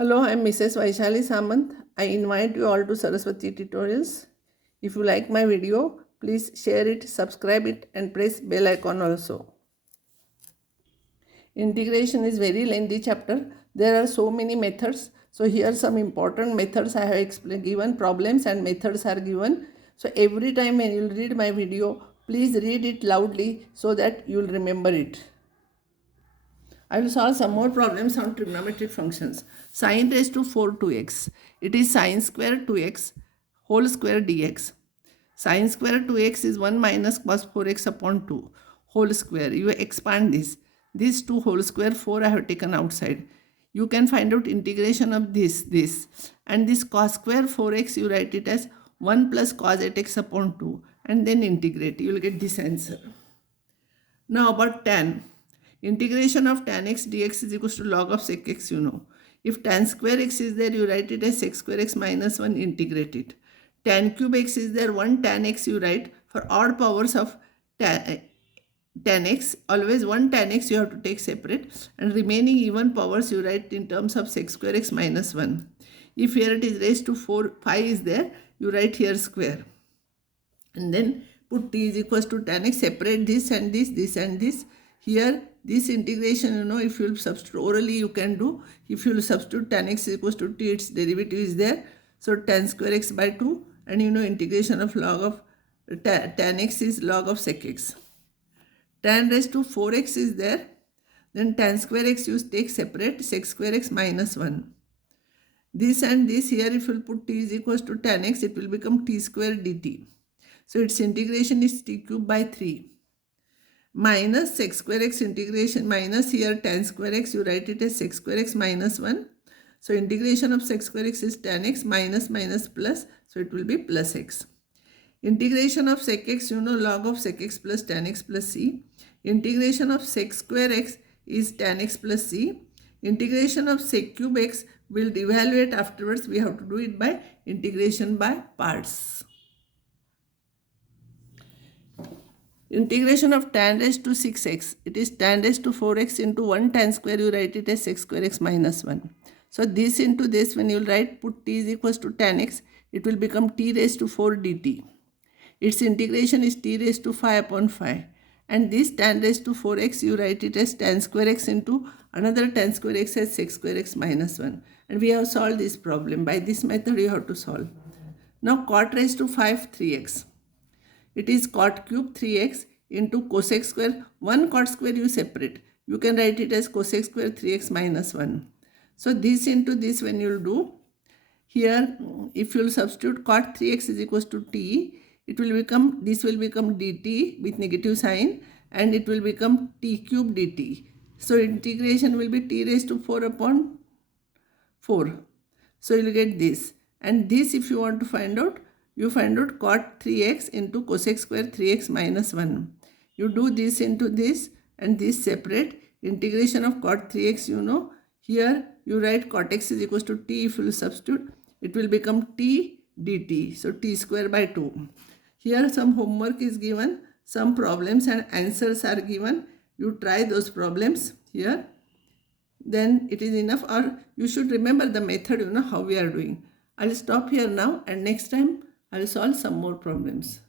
Hello, I am Mrs. Vaishali Samant. I invite you all to Saraswati Tutorials. If you like my video, please share it, subscribe it and press bell icon also. Integration is very lengthy chapter. There are so many methods. So here some important methods I have given, problems and methods are given. So every time when you read my video, please read it loudly so that you will remember it. I will solve some more problems on trigonometric functions. Sine raised to 4 2x. It is sine square 2x whole square dx. Sine square 2x is 1 minus cos 4x upon 2 whole square. You expand this. This 2 whole square 4 I have taken outside. You can find out integration of this. And this cos square 4x you write it as 1 plus cos 8x upon 2 and then integrate. You will get this answer. Now about tan. Integration of tan x dx is equals to log of sec x, you know. If tan square x is there, you write it as sec square x minus 1, integrate it. Tan cube x is there, 1 tan x you write. For odd powers of tan x, always 1 tan x you have to take separate. And remaining even powers you write in terms of sec square x minus 1. If here it is raised to 4, 5 is there, you write here square. And then put t is equals to tan x, separate this and this and this. Here, this integration, you know, if you will substitute orally, you can do. If you will substitute tan x is equals to t, its derivative is there. So, tan square x by 2 and you know integration of log of tan x is log of sec x. Tan raised to 4x is there. Then tan square x you take separate, sec square x minus 1. This and this here, if you will put t is equals to tan x, it will become t square dt. So, its integration is t cube by 3. Minus sec square x integration, minus here tan square x, you write it as sec square x minus 1. So integration of sec square x is tan x minus plus, so it will be plus x. Integration of sec x, you know, log of sec x plus tan x plus c. Integration of sec square x is tan x plus c. Integration of sec cube x will evaluate afterwards. We have to do it by integration by parts. Integration of tan raised to 6x. It is tan raised to 4x into 1 tan square. You write it as sec square x minus 1. So this into this, when you will write put t is equals to tan x, it will become t raised to 4 dt. Its integration is t raised to 5 upon 5. And this tan raised to 4x, you write it as tan square x into another tan square x as sec square x minus 1. And we have solved this problem. By this method you have to solve. Now cot raised to 5 3x. It is cot cube 3x into cosec square. 1 cot square you separate. You can write it as cosec square 3x minus 1. So this into this when you will do. Here if you will substitute cot 3x is equals to t. It will become, this will become dt with negative sign. And it will become t cube dt. So integration will be t raised to 4 upon 4. So you will get this. And this if you want to find out, you find out cot 3x into cosec square 3x minus 1. You do this into this and this separate. Integration of cot 3x, you know. Here you write cot x is equals to t. If you substitute, it will become t dt. So t square by 2. Here some homework is given. Some problems and answers are given. You try those problems here. Then it is enough, or you should remember the method, you know, how we are doing. I will stop here now and next time I will solve some more problems.